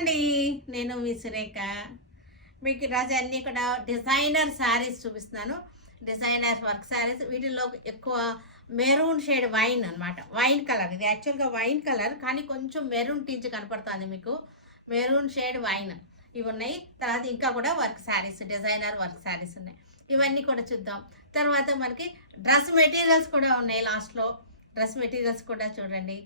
అండి, నేను మీ సురేఖ. మీకు ఈరోజు అన్నీ కూడా డిజైనర్ శారీస్ చూపిస్తున్నాను. Designer work saris. వీటిల్లో ఎక్కువ మెరూన్ షేడ్ వైన్ అనమాట. వైన్ కలర్ ఇది యాక్చువల్గా వైన్ కలర్, కానీ కొంచెం మెరూన్ టించ్ కనపడుతుంది మీకు. మెరూన్ షేడ్ వైన్ ఇవి ఉన్నాయి. తర్వాత ఇంకా కూడా work saris, designer work saris ఉన్నాయి. ఇవన్నీ కూడా చూద్దాం. తర్వాత మనకి డ్రెస్ మెటీరియల్స్ కూడా ఉన్నాయి. లాస్ట్లో డ్రెస్ మెటీరియల్స్ కూడా చూడండి.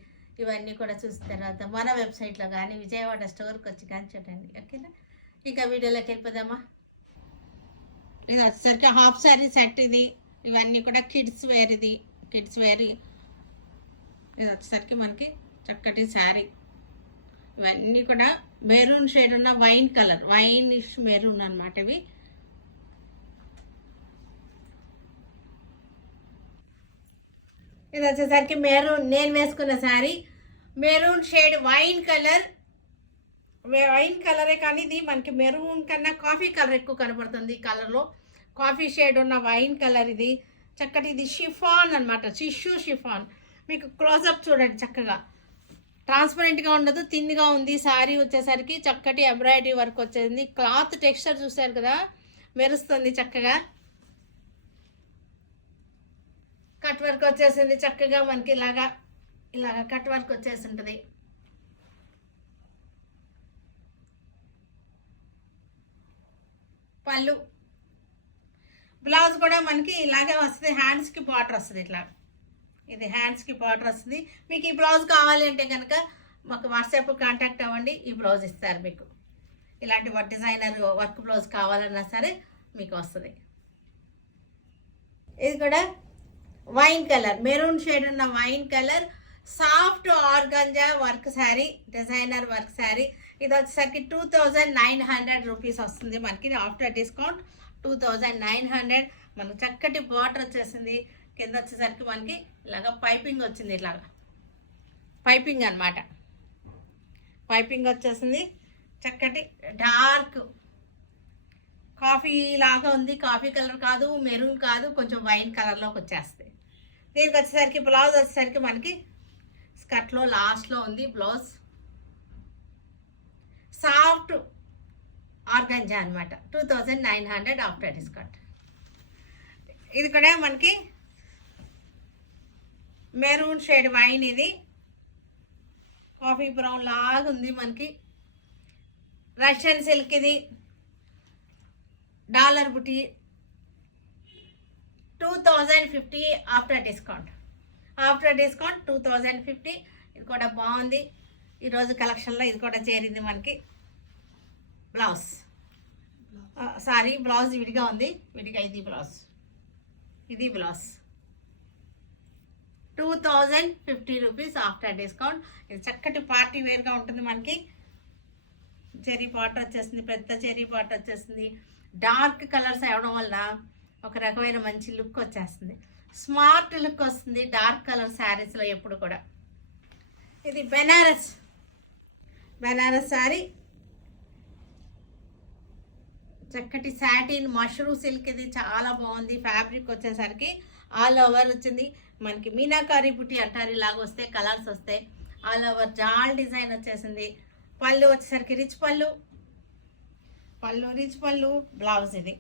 ఇవన్నీ కూడా చూసిన తర్వాత మన వెబ్సైట్లో కానీ విజయవాడ స్టోర్కి వచ్చి కానీ చూడండి. ఓకేనా, ఇంకా వీడియోలోకి వెళ్ళిపోదామా. ఇది వచ్చేసరికి హాఫ్ శారీ సెట్. ఇవన్నీ కూడా కిడ్స్ వేర్. ఇది కిడ్స్ వేర్. ఇది వచ్చేసరికి మనకి చక్కటి శారీ. ఇవన్నీ కూడా మెరూన్ షేడ్ ఉన్న వైన్ కలర్, వైనిష్ మెరూన్ అనమాట ఇవి. ఇది వచ్చేసరికి మెరూన్, నేను వేసుకున్న sari maroon shade wine colour. Wine కలరే కానీ ఇది మనకి మెరూన్ కన్నా కాఫీ కలర్ ఎక్కువ కనబడుతుంది. ఈ కలర్లో కాఫీ షేడ్ ఉన్న వైన్ కలర్ ఇది. చక్కటి ఇది షిఫాన్ అనమాట, టిష్యూ షిఫాన్. మీకు క్లోజప్ చూడండి, చక్కగా ట్రాన్స్పరెంట్గా ఉండదు, థిన్గా ఉంది. శారీ వచ్చేసరికి చక్కటి ఎంబ్రాయిడరీ వర్క్ వచ్చేసింది. క్లాత్ టెక్స్చర్ చూసారు కదా, మెరుస్తుంది చక్కగా. కట్ వర్క్ వచ్చేసింది చక్కగా మనకి. ఇలాగా కట్ వర్క్ వచ్చేసి ఉంటుంది. పళ్ళు, బ్లౌజ్ కూడా మనకి ఇలాగే వస్తుంది. హ్యాండ్స్కి బార్డర్ వస్తుంది. ఇట్లా ఇది హ్యాండ్స్కి బార్డర్ వస్తుంది. మీకు ఈ బ్లౌజ్ కావాలి అంటే కనుక మాకు వాట్సాప్ కాంటాక్ట్ అవ్వండి, ఈ బ్లౌజ్ ఇస్తారు మీకు. ఇలాంటి డిజైనర్ వర్క్ బ్లౌజ్ కావాలన్నా సరే మీకు వస్తుంది. ఇది కూడా వైన్ కలర్, మెరూన్ షేడ్ ఉన్న wine colour, soft organza work sari, designer work sari. ఇది వచ్చేసరికి 2900 రూపీస్ వస్తుంది మనకి. After discount 2900. మనకు చక్కటి బార్డర్ వచ్చేసింది. కింద వచ్చేసరికి మనకి ఇలాగ పైపింగ్ వచ్చింది. ఇట్లాగా పైపింగ్ అనమాట. పైపింగ్ వచ్చేసింది. చక్కటి డార్క్ కాఫీ లాగా ఉంది. కాఫీ కలర్ కాదు, మెరూన్ కాదు, కొంచెం వైన్ కలర్లోకి వచ్చేస్తుంది. దీనికి వచ్చేసరికి బ్లౌజ్ వచ్చేసరికి మనకి స్కర్ట్లో లాస్ట్లో ఉంది బ్లౌజ్. సాఫ్ట్ ఆర్గంజా అనమాట. 2900 ఆఫ్టర్ డిస్కౌంట్. ఇది కూడా మనకి మెరూన్ షేడ్ వైన్. ఇది కాఫీ బ్రౌన్ లాగా ఉంది మనకి. Russian silk. ఇది డాలర్ బుటీ. 2050 ఆఫ్టర్ డిస్కౌంట్. After discount 2050. ఇది కూడా బాగుంది. ఈరోజు కలెక్షన్లో ఇది కూడా చేరింది మనకి. బ్లౌజ్ సారీ, బ్లౌజ్ విడిగా ఉంది. విడిగా ఇది బ్లౌజ్. ఇది బ్లౌజ్ 2050 రూపీస్ ఆఫ్టర్ డిస్కౌంట్. ఇది చక్కటి పార్టీ వేర్గా ఉంటుంది మనకి. చెరీ బార్డర్ వచ్చేసింది, పెద్ద చెరీ బార్డర్ వచ్చేసింది. డార్క్ కలర్స్ అవ్వడం వల్ల ఒక రకమైన మంచి లుక్ వచ్చేస్తుంది. స్మార్ట్ లుక్ వస్తుంది డార్క్ కలర్ శారీస్లో ఎప్పుడు కూడా. ఇది బెనారస్ శారీ. చక్కటి సాటిన్ మష్రూమ్ సిల్క్. ఇది చాలా బాగుంది. ఫ్యాబ్రిక్ వచ్చేసరికి ఆల్ ఓవర్ వచ్చింది మనకి. మీనాకారి బుట్టి అంటారు. ఇలాగ వస్తే కలర్స్ వస్తాయి. ఆల్ ఓవర్ జాల్ డిజైన్ వచ్చేసింది. పళ్ళు వచ్చేసరికి రిచ్ పళ్ళు. రిచ్ పళ్ళు. బ్లౌజ్ ఇది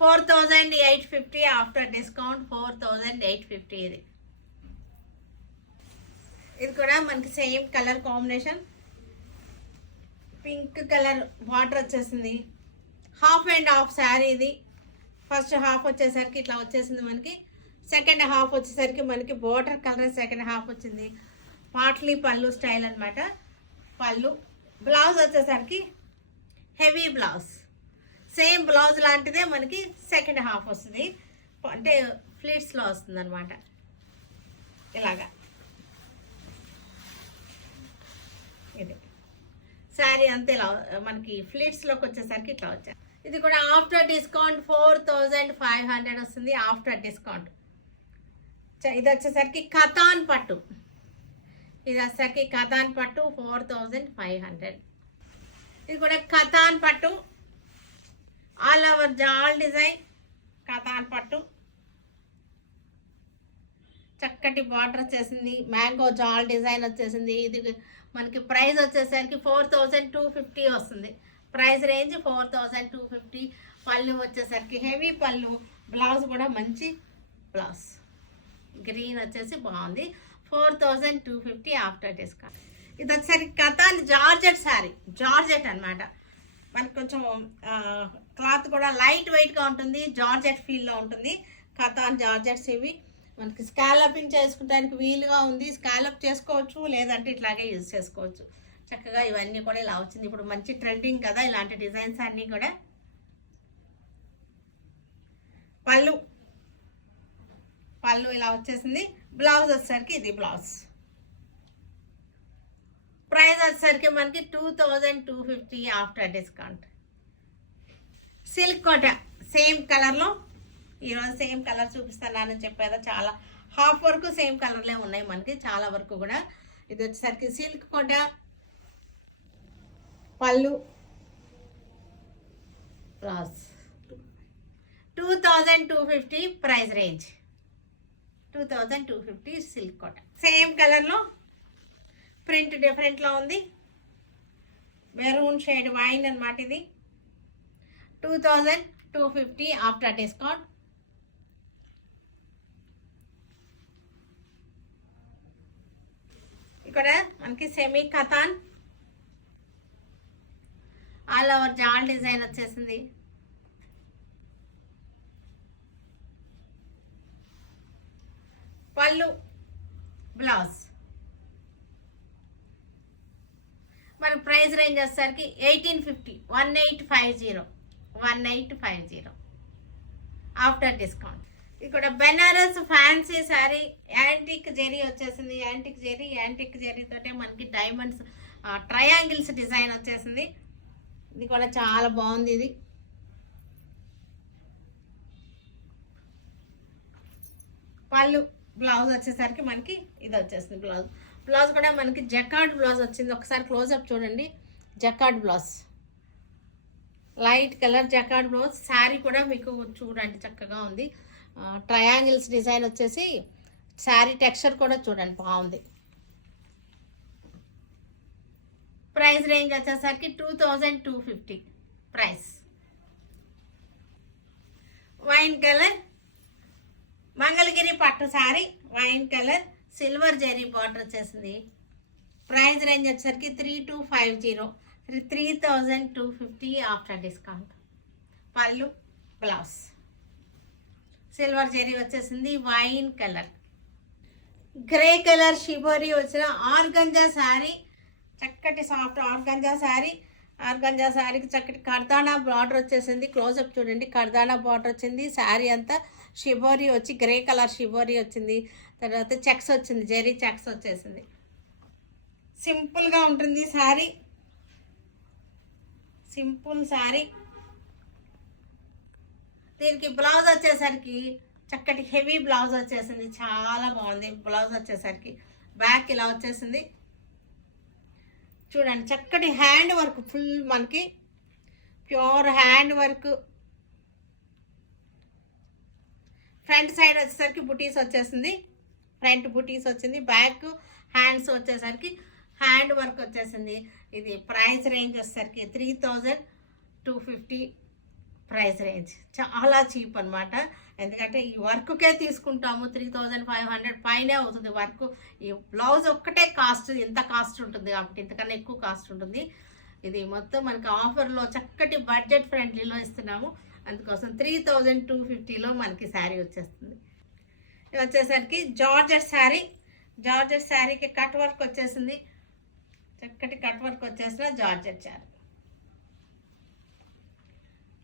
4850 ఆఫ్టర్ డిస్కౌంట్. 4850 ఇది. ఇది కూడా మనకి same colour combination. Pink colour border వచ్చేసింది. హాఫ్ అండ్ హాఫ్ శారీ ఇది. ఫస్ట్ హాఫ్ వచ్చేసరికి ఇట్లా వచ్చేసింది మనకి. సెకండ్ హాఫ్ వచ్చేసరికి మనకి బార్డర్ కలర్ సెకండ్ హాఫ్ వచ్చింది. పాట్లీ పళ్ళు స్టైల్ అనమాట. పళ్ళు. బ్లౌజ్ వచ్చేసరికి హెవీ బ్లౌజ్. సేమ్ బ్లౌజ్ లాంటిదే మనకి సెకండ్ హాఫ్ వస్తుంది. అంటే ఫ్లీట్స్లో వస్తుంది అనమాట. ఇలాగా ఇది శారీ అంతే. ఇలా మనకి ఫ్లీట్స్లోకి వచ్చేసరికి ఇట్లా వచ్చాయి. ఇది కూడా ఆఫ్టర్ డిస్కౌంట్ 4500 వస్తుంది ఆఫ్టర్ డిస్కౌంట్. ఇది వచ్చేసరికి కతాన్ పట్టు. ఇది వచ్చేసరికి కతాన్ పట్టు 4500. ఇది కూడా కతాన్ పట్టు. ఆల్ ఓవర్ జాల్ డిజైన్. కతాన్ పట్టు. చక్కటి బార్డర్ వచ్చేసింది. మ్యాంగో జాల్ డిజైన్ వచ్చేసింది. ఇది మనకి ప్రైస్ వచ్చేసరికి 4250 వస్తుంది. Price range 4250. పళ్ళు వచ్చేసరికి హెవీ పళ్ళు. బ్లౌజ్ కూడా మంచి బ్లౌజ్, గ్రీన్ వచ్చేసి బాగుంది. 4250 ఆఫ్టర్ డిస్కౌంట్. ఇది వచ్చేసరికి కథాన్ జార్జెట్ శారీ, జార్జెట్ అనమాట. మనకి కొంచెం క్లాత్ కూడా లైట్ వెయిట్గా ఉంటుంది, జార్జెట్ ఫీల్లో ఉంటుంది. కథాన్ జార్జెట్స్ ఇవి మనకి స్కాలపింగ్ చేసుకోవడానికి వీలుగా ఉంది. స్కాలప్ చేసుకోవచ్చు, లేదంటే ఇట్లాగే యూజ్ చేసుకోవచ్చు. చక్కగా ఇవన్నీ కూడా ఇలా వచ్చింది. ఇప్పుడు మంచి ట్రెండింగ్ కదా ఇలాంటి డిజైన్స్ అన్నీ కూడా. పళ్ళు ఇలా వచ్చేసింది. బ్లౌజ్ వచ్చేసరికి ఇది బ్లౌజ్. ప్రైస్ వచ్చేసరికి మనకి 2250 ఆఫ్టర్ డిస్కౌంట్. సిల్క్ కోట సేమ్ కలర్లో ఈరోజు సేమ్ కలర్ చూపిస్తున్నానని చెప్పారా, చాలా హాఫ్ వరకు సేమ్ కలర్లే ఉన్నాయి మనకి, చాలా వరకు కూడా. ఇది వచ్చేసరికి సిల్క్ కోట. పళ్ళు బ్లౌజ్ 2250 ప్రైస్ రేంజ్. 2250 సిల్క్ కోట. సేమ్ కలర్లో ప్రింట్ డిఫరెంట్లో ఉంది. మెరూన్ షేడ్ వైన్ అనమాట ఇది. 2250 ఆఫ్టర్ డిస్కౌంట్. ఇక్కడ మనకి సెమీ కథాన్ ఆల్ ఓవర్ జాల్ డిజైన్ వచ్చేసింది. పళ్ళు బ్లౌజ్. మన ప్రైస్ రేంజ్ వచ్చేసరికి 1850 1850 ఆఫ్టర్ డిస్కౌంట్. ఇక్కడ బెనారస్ ఫ్యాన్సీ శారీ, యాంటిక్ జెరీ వచ్చేసింది. యాంటిక్ జెరీ తోటే మనకి డైమండ్స్ ట్రయాంగిల్స్ డిజైన్ వచ్చేసింది. ఇది కూడా చాలా బాగుంది. ఇది పళ్ళు. బ్లౌజ్ వచ్చేసరికి మనకి ఇది వచ్చేసింది బ్లౌజ్ కూడా మనకి జకార్డ్ బ్లౌజ్ వచ్చింది. ఒకసారి క్లోజ్అప్ చూడండి. Jacquard blouse, light colour jacquard blouse. Sari కూడా మీకు చూడండి చక్కగా ఉంది. ట్రయాంగిల్స్ డిజైన్ వచ్చేసి శారీ టెక్స్చర్ కూడా చూడండి బాగుంది. ప్రైస్ రేంజ్ వచ్చేసరికి 2250 ప్రైస్. వైన్ కలర్ మంగళగిరి పట్టు sari, wine colour silver zari border వచ్చేసింది. ప్రైస్ రేంజ్ వచ్చేసరికి 3250 3250 ఆఫ్టర్ డిస్కౌంట్. పళ్ళు బ్లౌజ్ సిల్వర్ జెరీ వచ్చేసింది. Wine colour, grey colour shibori వచ్చిన ఆర్గంజా శారీ, చక్కటి సాఫ్ట్ ఆర్గంజా శారీ. ఆర్గంజా శారీకి చక్కటి కర్దానా బార్డర్ వచ్చేసింది. క్లోజప్ చూడండి, కర్దానా బార్డర్ వచ్చింది. శారీ అంతా షిబోరి వచ్చి గ్రే కలర్ షిబోరి వచ్చింది. తర్వాత చెక్స్ వచ్చింది, జెరీ చెక్స్ వచ్చేసింది. సింపుల్గా ఉంటుంది శారీ, సింపుల్ శారీ. దీనికి బ్లౌజ్ వచ్చేసరికి చక్కటి హెవీ బ్లౌజ్ వచ్చేసింది, చాలా బాగుంది. బ్లౌజ్ వచ్చేసరికి బ్యాక్ ఇలా వచ్చేసింది చూడండి. చక్కటి హ్యాండ్ వర్క్, ఫుల్ మనకి pure hand work. Front side వచ్చేసరికి బుటీస్ వచ్చేసింది, ఫ్రంట్ బుటీస్ వచ్చింది. బ్యాక్ హ్యాండ్స్ వచ్చేసరికి హ్యాండ్ వర్క్ వచ్చేసింది. ఇది ప్రైస్ రేంజ్ వచ్చేసరికి 3250 ప్రైస్ రేంజ్. చాలా చీప్ అనమాట. ఎందుకంటే ఈ వర్క్కే తీసుకుంటాము. 3500 పైనే అవుతుంది వర్క్. ఈ బ్లౌజ్ ఒక్కటే కాస్ట్ ఇంత కాస్ట్ ఉంటుంది కాబట్టి ఇంతకన్నా ఎక్కువ కాస్ట్ ఉంటుంది. ఇది మొత్తం మనకి ఆఫర్లో చక్కటి బడ్జెట్ ఫ్రెండ్లీలో ఇస్తున్నాము. అందుకోసం 3250లో మనకి శారీ వచ్చేస్తుంది. ఇది వచ్చేసరికి జార్జెట్ శారీ. జార్జెట్ శారీకి కట్ వర్క్ వచ్చేసింది, చక్కటి కట్ వర్క్ వచ్చేసిన జార్జెట్ శారీ.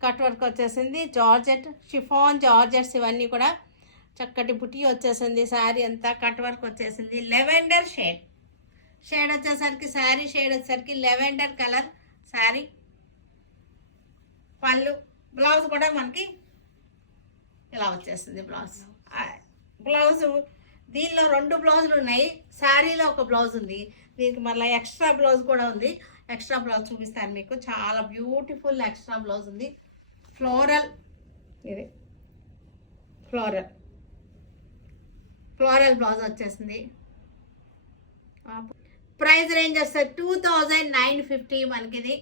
కట్ వర్క్ వచ్చేసింది. జార్జెట్ షిఫాన్ జార్జెట్స్ ఇవన్నీ కూడా చక్కటి బుటీ వచ్చేసింది. శారీ అంతా కట్ వర్క్ వచ్చేసింది. లెవెండర్ షేడ్ వచ్చేసరికి శారీ షేడ్ వచ్చేసరికి లెవెండర్ కలర్ శారీ. పళ్ళు బ్లౌజ్ కూడా మనకి ఇలా వచ్చేసింది. బ్లౌజు దీనిలో 2 బ్లౌజులు ఉన్నాయి, శారీలో ఒక బ్లౌజ్ ఉంది. దీనికి మళ్ళీ ఎక్స్ట్రా బ్లౌజ్ కూడా ఉంది. ఎక్స్ట్రా బ్లౌజ్ చూపిస్తాను మీకు. చాలా బ్యూటిఫుల్ ఎక్స్ట్రా బ్లౌజ్ ఉంది. ఫ్లోరల్, ఇది ఫ్లోరల్ బ్లౌజ్ వచ్చేసింది. ప్రైస్ రేంజ్ వస్తుంది 2950 మనకి ఇది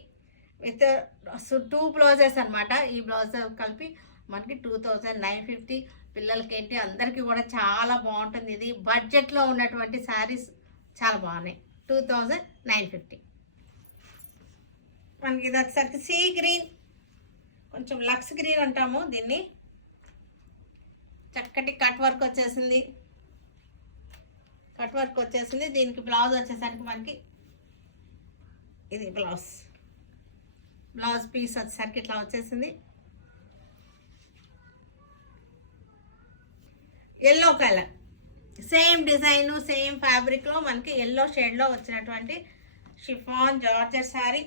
విత్ 2 బ్లౌజెస్ అనమాట. ఈ బ్లౌజ్ కలిపి మనకి 2950. పిల్లలకి ఏంటి అందరికీ కూడా చాలా బాగుంటుంది. ఇది బడ్జెట్లో ఉన్నటువంటి శారీస్ చాలా బాగున్నాయి. 2950. మనకి ఇది వచ్చేసరికి సీ గ్రీన్, కొంచెం లక్స్ గ్రీన్ అంటాము దీన్ని. చక్కటి కట్ వర్క్ వచ్చేసింది. కట్ వర్క్ వచ్చేసింది. దీనికి బ్లౌజ్ వచ్చేసరికి మనకి ఇది బ్లౌజ్ పీస్ వచ్చేసరికి ఇట్లా వచ్చేసింది. Yellow colour, same design same ఫ్యాబ్రిక్లో మనకి ఎల్లో షేడ్లో వచ్చినటువంటి షిఫాన్ జార్జెట్ శారీ.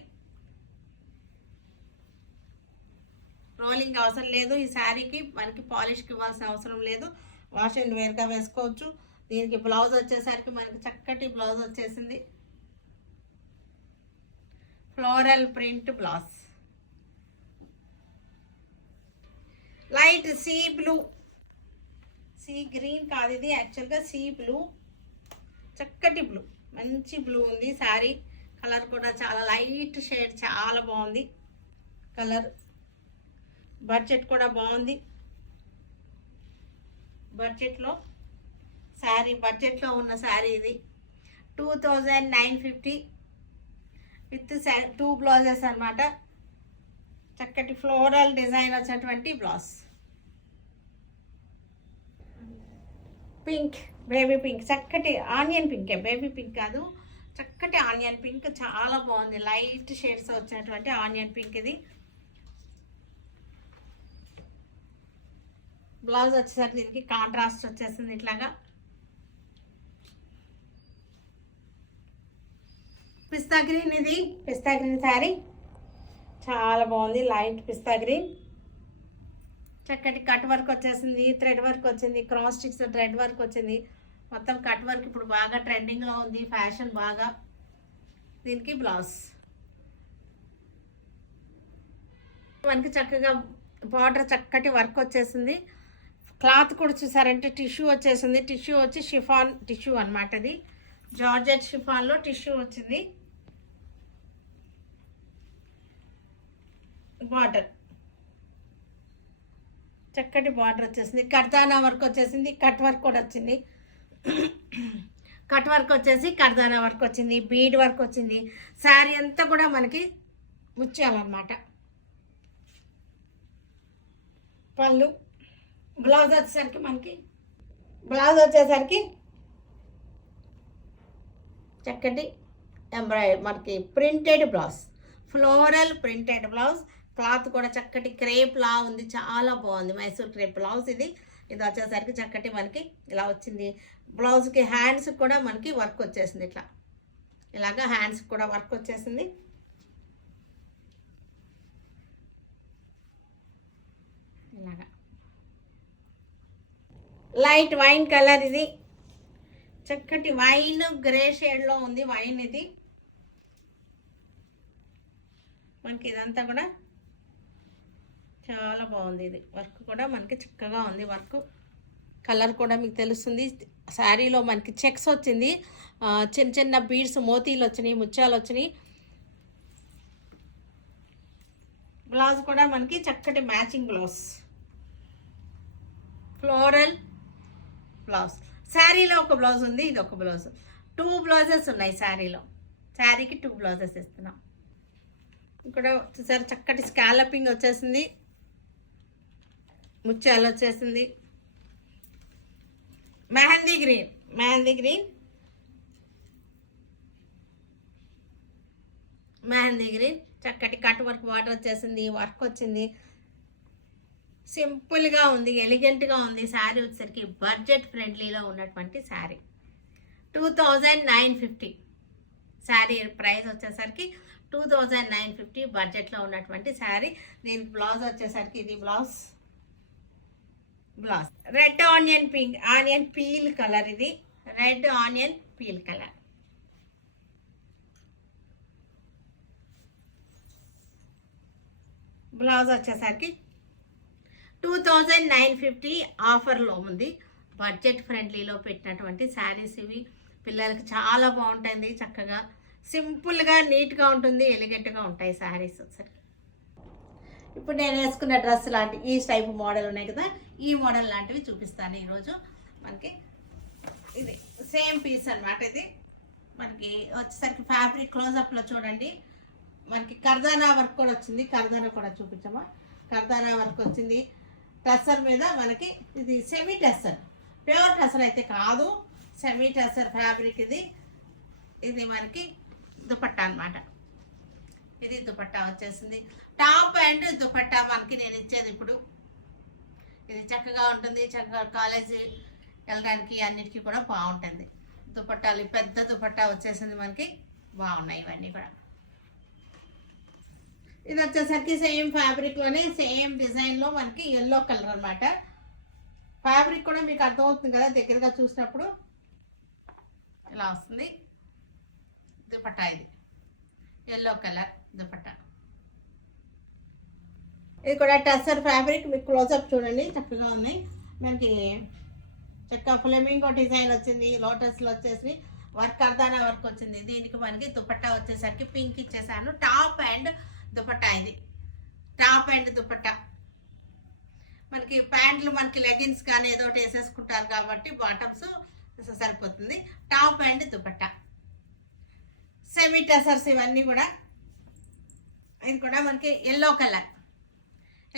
రోలింగ్ అవసరం లేదు ఈ శారీకి. మనకి పాలిష్కి ఇవ్వాల్సిన అవసరం లేదు. వాష్ అండ్ వేర్గా వేసుకోవచ్చు. దీనికి బ్లౌజ్ వచ్చేసరికి మనకి చక్కటి బ్లౌజ్ వచ్చేసింది. Floral print blouse. Light sea blue, sea green కాదు ఇది యాక్చువల్గా సీ బ్లూ. చక్కటి బ్లూ, మంచి బ్లూ ఉంది శారీ. కలర్ కూడా చాలా లైట్ షేడ్, చాలా బాగుంది కలర్. బడ్జెట్ కూడా బాగుంది. బడ్జెట్లో శారీ, బడ్జెట్లో ఉన్న శారీ ఇది 2950 విత్ 2 బ్లౌజెస్ అనమాట. చక్కటి ఫ్లోరల్ డిజైన్ వచ్చినటువంటి బ్లౌజ్. పింక్, బేబీ పింక్, చక్కటి ఆనియన్ పింకే, బేబీ పింక్ కాదు, చక్కటి ఆనియన్ పింక్. చాలా బాగుంది. లైట్ షేడ్స్ వచ్చినటువంటి ఆనియన్ పింక్ ఇది. బ్లౌజ్ వచ్చేసరికి దీనికి కాంట్రాస్ట్ వచ్చేసింది ఇట్లాగా. పిస్తా గ్రీన్, ఇది పిస్తా గ్రీన్ శారీ చాలా బాగుంది. లైట్ పిస్తా గ్రీన్. చక్కటి కట్ వర్క్ వచ్చేసింది, థ్రెడ్ వర్క్ వచ్చింది, క్రాస్ స్టిక్స్ థ్రెడ్ వర్క్ వచ్చింది. మొత్తం కట్ వర్క్ ఇప్పుడు బాగా ట్రెండింగ్లో ఉంది, ఫ్యాషన్ బాగా. దీనికి బ్లౌజ్ మనకి చక్కగా బార్డర్ చక్కటి వర్క్ వచ్చేసింది. క్లాత్ కూడా చూసారంటే టిష్యూ వచ్చేసింది. టిష్యూ వచ్చి షిఫాన్ టిష్యూ అనమాట. ఇది జార్జెట్ షిఫాన్లో టిష్యూ వచ్చింది. బార్డర్ చక్కటి బార్డర్ వచ్చేసింది. కర్దానా వర్క్ వచ్చేసింది. కట్ వర్క్ కూడా వచ్చింది. కట్ వర్క్ వచ్చేసి కర్దానా వర్క్ వచ్చింది. బీడ్ వర్క్ వచ్చింది. శారీ అంతా కూడా మనకి ముత్యాలన్నమాట. పళ్ళు, బ్లౌజ్ వచ్చేసరికి చక్కటి ఎంబ్రాయిడరీ మనకి printed blouse, floral printed blouse. Cloth కూడా చక్కటి క్రేప్ లా ఉంది, చాలా బాగుంది. మైసూర్ క్రేప్ బ్లౌజ్ ఇది. ఇది వచ్చేసరికి చక్కటి మనకి ఇలా వచ్చింది. బ్లౌజ్కి హ్యాండ్స్ కూడా మనకి వర్క్ వచ్చేసింది. ఇలాగా హ్యాండ్స్ కూడా వర్క్ వచ్చేసింది. ఇలాగా లైట్ వైన్ కలర్, ఇది చక్కటి వైన్ గ్రే షేడ్లో ఉంది. వైన్ ఇది మనకి ఇదంతా కూడా చాలా బాగుంది. ఇది వర్క్ కూడా మనకి చక్కగా ఉంది. వర్క్ కలర్ కూడా మీకు తెలుస్తుంది. శారీలో మనకి చెక్స్ వచ్చింది, చిన్న చిన్న బీడ్స్, మోతీలు వచ్చినాయి, ముత్యాలు వచ్చినాయి. బ్లౌజ్ కూడా మనకి చక్కటి మ్యాచింగ్ బ్లౌజ్, ఫ్లోరల్ బ్లౌజ్. శారీలో ఒక బ్లౌజ్ ఉంది, ఇది ఒక బ్లౌజ్. 2 బ్లౌజెస్ ఉన్నాయి శారీలో. శారీకి 2 బ్లౌజెస్ ఇస్తున్నాం. ఇక్కడ చూసారు చక్కటి స్కాలపింగ్ వచ్చేసింది, ముత్యాలు వచ్చేసింది. మెహందీ గ్రీన్ చక్కటి కట్ వర్క్ బార్డర్ వచ్చేసింది. వర్క్ వచ్చింది. సింపుల్గా ఉంది, ఎలిగెంట్గా ఉంది. శారీ వచ్చేసరికి బడ్జెట్ ఫ్రెండ్లీలో ఉన్నటువంటి శారీ 2950. శారీ ప్రైస్ వచ్చేసరికి 2950 బడ్జెట్లో ఉన్నటువంటి శారీ. దీనికి బ్లౌజ్ వచ్చేసరికి ఇది blouse. Red onion peel colour. ఇది red onion peel colour. Blouse వచ్చేసరికి 2950 ఆఫర్లో ఉంది. బడ్జెట్ ఫ్రెండ్లీలో పెట్టినటువంటి శారీస్ ఇవి. పిల్లలకి చాలా బాగుంటుంది, చక్కగా సింపుల్గా నీట్గా ఉంటుంది, ఎలిగెంట్గా ఉంటాయి శారీస్. సరే, ఇప్పుడు నేను వేసుకున్న డ్రెస్ లాంటి ఈ టైప్ మోడల్ ఉన్నాయి కదా, ఈ మోడల్ లాంటివి చూపిస్తాను ఈరోజు. మనకి ఇది సేమ్ పీస్ అన్నమాట. ఇది మనకి వచ్చేసరికి ఫ్యాబ్రిక్ క్లోజప్లో చూడండి, మనకి కర్దానా వర్క్ కూడా వచ్చింది. కర్దానా కూడా చూపించమా, కర్దానా వర్క్ వచ్చింది టస్సర్ మీద. మనకి ఇది సెమీ టస్సర్, ప్యూర్ టస్సర్ అయితే కాదు, సెమీ టస్సర్ ఫ్యాబ్రిక్ ఇది. ఇది మనకి దుపట్టా అన్నమాట. ఇది దుపట్టా వచ్చేసింది. టాప్ అండ్ దుపట్టా మనకి నేను ఇచ్చేది ఇప్పుడు. ఇది చక్కగా ఉంటుంది, చక్కగా కాలేజీ వెళ్ళడానికి అన్నిటికీ కూడా బాగుంటుంది. దుపట్టాలు పెద్ద దుపట్టా వచ్చేసింది మనకి, బాగున్నాయి ఇవన్నీ కూడా. ఇది వచ్చేసరికి సేమ్ ఫ్యాబ్రిక్లోనే సేమ్ డిజైన్లో మనకి ఎల్లో కలర్ అనమాట. ఫ్యాబ్రిక్ కూడా మీకు అర్థమవుతుంది కదా దగ్గరగా చూసినప్పుడు, ఇలా వస్తుంది దుపట్టా. ఇది ఎల్లో కలర్ దుపట్టా. ఇది కూడా టస్సర్ ఫ్యాబ్రిక్, మీకు క్లోజప్ చూడండి చక్కగా ఉన్నాయి. మనకి చక్కగా ఫ్లెమింగో డిజైన్ వచ్చింది, లోటస్లో వచ్చేసి వర్క్ కర్దానా వర్క్ వచ్చింది. దీనికి మనకి దుపట్టా వచ్చేసరికి పింక్ ఇచ్చేసాను. టాప్ అండ్ దుపట్టా, ఇది టాప్ అండ్ దుపట్టా. మనకి ప్యాంట్లు మనకి లెగిన్స్ కానీ ఏదో ఒకటి వేసేసుకుంటారు కాబట్టి బాటమ్స్ సరిపోతుంది. Top and dupatta, semi tussars ఇవన్నీ కూడా. ఇది కూడా మనకి ఎల్లో కలర్,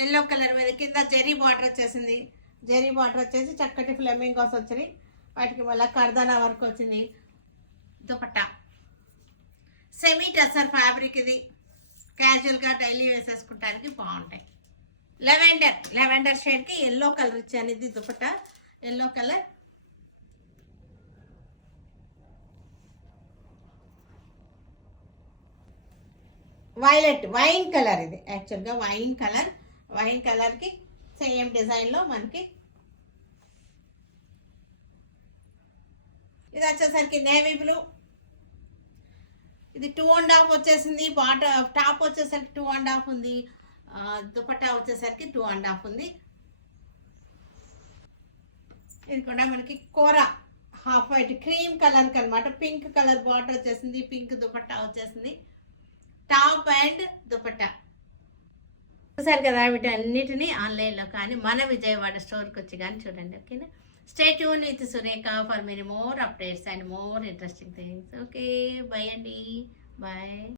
ఎల్లో కలర్ మీద కింద జెరీ బార్డర్ వచ్చేసింది. జెరీ బార్డర్ వచ్చేసి చక్కటి ఫ్లెమింగోస్ వచ్చినాయి, వాటికి మళ్ళీ కర్దానా వర్క్ వచ్చింది. దుపట్టా సెమీ టసర్ ఫ్యాబ్రిక్, ఇది క్యాజువల్గా డైలీ వేసేసుకుంటానికి బాగుంటాయి. లెవెండర్ షేడ్కి ఎల్లో కలర్ ఇచ్చాను. ఇది dupatta yellow colour. Violet wine colour, ఇది యాక్చువల్గా వైన్ కలర్. వైన్ కలర్కి సేమ్ డిజైన్లో మనకి ఇది వచ్చేసరికి నేవీ బ్లూ. ఇది 2.5 వచ్చేసింది. టాప్ వచ్చేసరికి 2.5 ఉంది, దుపట్టా వచ్చేసరికి 2.5 ఉంది. ఇది కూడా మనకి కోర హాఫ్ వైట్ క్రీమ్ కలర్కి అనమాట. పింక్ కలర్ బార్డర్ వచ్చేసింది, పింక్ దుపట్టా వచ్చేసింది. టాప్ అండ్ దుపట్టా చూసారు కదా. వీటన్నిటిని ఆన్లైన్లో కానీ మన విజయవాడ స్టోర్కి వచ్చి కానీ చూడండి. ఓకేనా? Stay tune with Surekha for many more updates and more interesting things. Okay, by అండి, బాయ్.